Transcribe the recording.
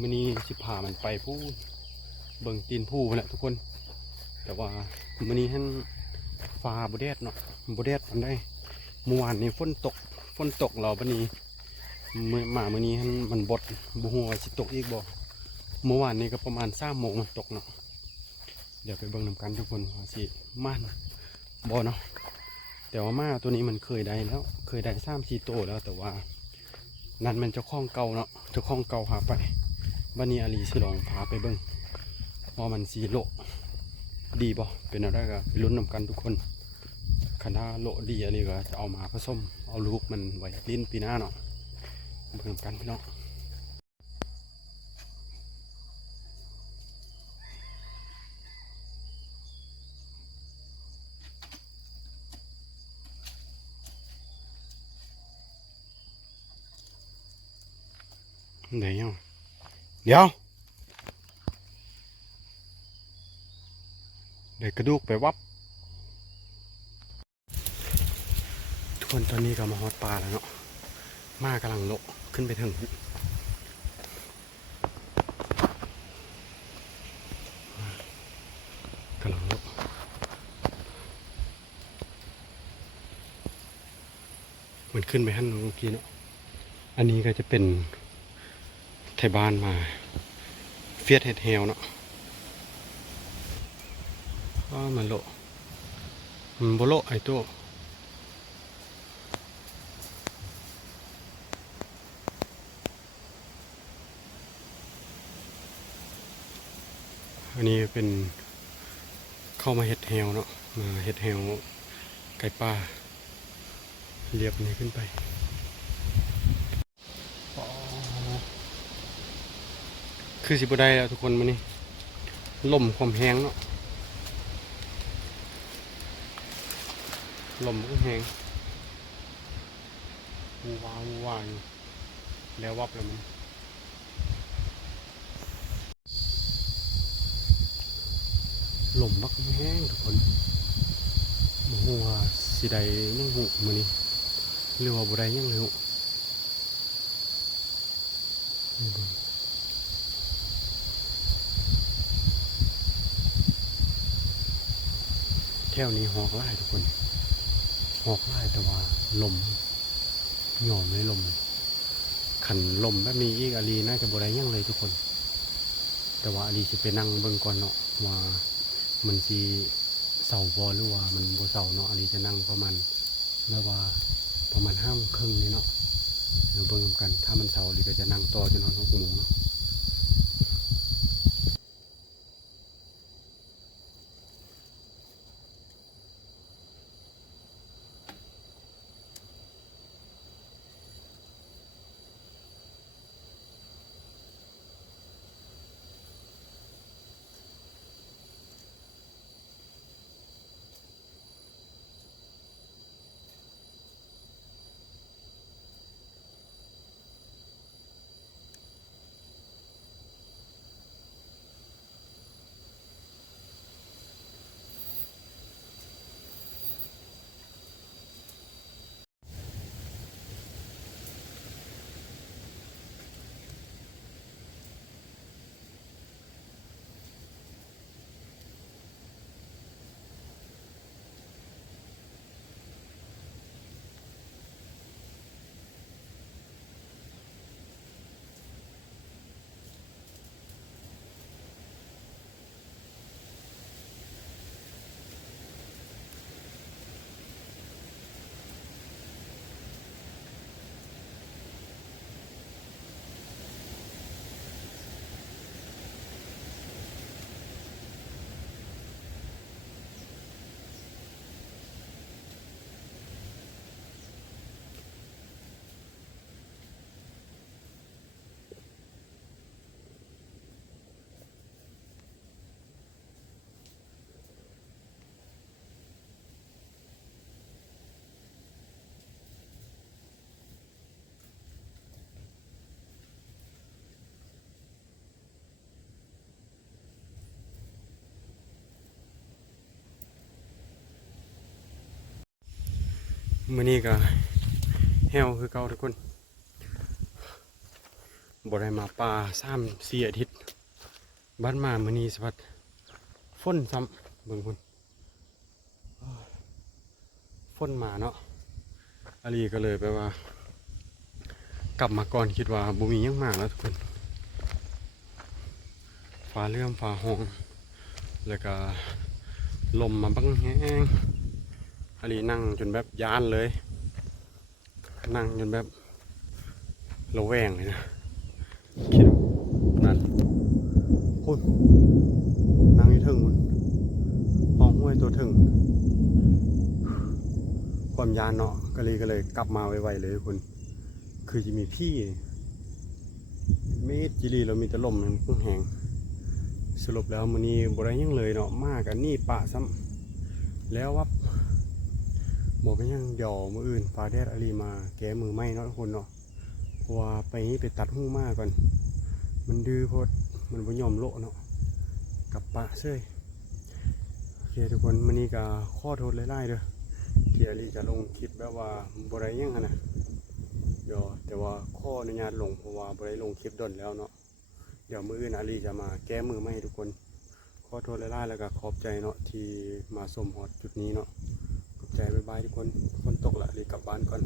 มื้อนี้สิพามันไปผู้เบิ่งตีนผู้แหละทุกคนแต่ว่ามื้อนี้ท่านฟ้าบ่แดดเนาะบ่แดดปานใดเมื่อวานนี้ฝนตกเราบัดนี้มื้อนี้ท่านมันบดบ่ฮู้ว่าสิตกอีกบ่เมื่อวานนี้ก็ประมาณ3 โมงมันตกเนาะเดี๋ยวไปเบิ่งนำกันทุกคนว่าสิม่านบ่เนาะแต่ว่าม้าตัวนี้มันเคยได้แล้วเคยได้3-4 ตัวแล้วแต่ว่านั่นมันเจ้าของเก่าเนาะเจ้าของเก่าหาไปวันนี้อาลีสิลองพาไปเบิ่งว่ามันสีโลดีบ่เป็นอะไรก็ไปลุ้นนำกันทุกคนคันถ้าโลดีอาลีก็จะเอามาผสมเอาลูกมันไว้ลิ้นปีหน้าเนาะเบิ่งนำกันพี่น้องไหนเนาะเดี๋ยวกระดูกไปวับทุกคนตอนนี้ก็มาฮอดปลาแล้วเนาะมากำลังโลขึ้นไปถึงกำลังโลมันขึ้นไปหั่นเมื่อกี้เนาะอันนี้ก็จะเป็นไทยบ้านมาเฟียดเฮดเฮลเนาะก็มันโลมันโบโลไอตัวอันนี้เป็นเข้ามาเห็ดเฮลเนาะมาเห็ดเฮลไก่ป่าเรียบนี้ขึ้นไปคือสิบได้แล้วทุกคนมานี่ลมความแห้งเนาะลมก็แห้งว้าวว้าวแล้ววับแล้วมันลมบักแห้งทุกคนหัวสีใดยังหุมานี่หรือว่าบุได้ยังเลยหุแถวนี้หอกไล่ทุกคนหอกไล่แต่ว่าลมหย่อมเลยลมขันลมแบบนี้อีกอาลีน่าจะบุได้ยังเลยทุกคนแต่ว่าอาลีจะไปนั่งเบิ่งก่อนเนาะว่ามันสีเสาบอหรือว่ามันโบเสาเนาะอาลีจะนั่งประมาณแล้วว่าประมาณ5 โมงครึ่งนี่เนาะเราเบิ่งกันถ้ามันเสาอาลีก็จะนั่งต่อจนถึง6 โมงเนาะมื้อนี้ก็แห้วคือเก่าทุกคน บ่ได้มาป่า3-4 อาทิตย์บ้านมามื้อนี้สะพัดฝนซ้ำเบิ่งพุ่นฝนมาเนาะอาลีก็เลยไปว่า กลับมาก่อนคิดว่าบ่มีหยังมากแล้วทุกคนฟ้าเลื่อมฟ้าห้องแล้วก็ลมมาบังแห้งอาลีนั่งจนแบบย้านเลยนั่งจนแบบระแวงเลยนะคิดนั่นคุณนั่งอยู่ถึงคุณห้องห้วยตัวถึงความยานเนาะก็เลยกลับมาไวๆเลยคุณคือจะมีพี่เมดจิรีเรามีแต่ลมมันพุ่งแหงสรุปแล้วมื้อนี้บ่ได้ยังเลยเนาะมากอันนี้ปะซ้ำแล้ววับบอกกันยังเดี๋ยวมื้ออื่นฟ้าแดดอาลีมาแก้มือไม้เนาะทุกคนเนาะเพราะว่าไปนี้ไปตัดหู้มาก่อนมันดื้อโพดมันบ่ยอมโละเนาะกับปะเซ้ยโอเคทุกคนมื้อนี้ก็ขอโทษหลายๆเด้อที่อาลีจะลงคลิปแบบว่าบ่ได้ยังหั่นน่ะเดี๋ยวแต่ว่าขออนุญาตลงเพราะว่าบ่ได้ลงคลิปดนแล้วเนาะเดี๋ยวมื้ออื่นอาลีจะมาแก้มือมาให้ทุกคนขอโทษหลายๆแล้วก็ขอบใจเนาะที่มาชมฮอดจุดนี้เนาะขอบใจบ๊ายบายทุกคนฝนตกละอาลีกลับบ้านก่อน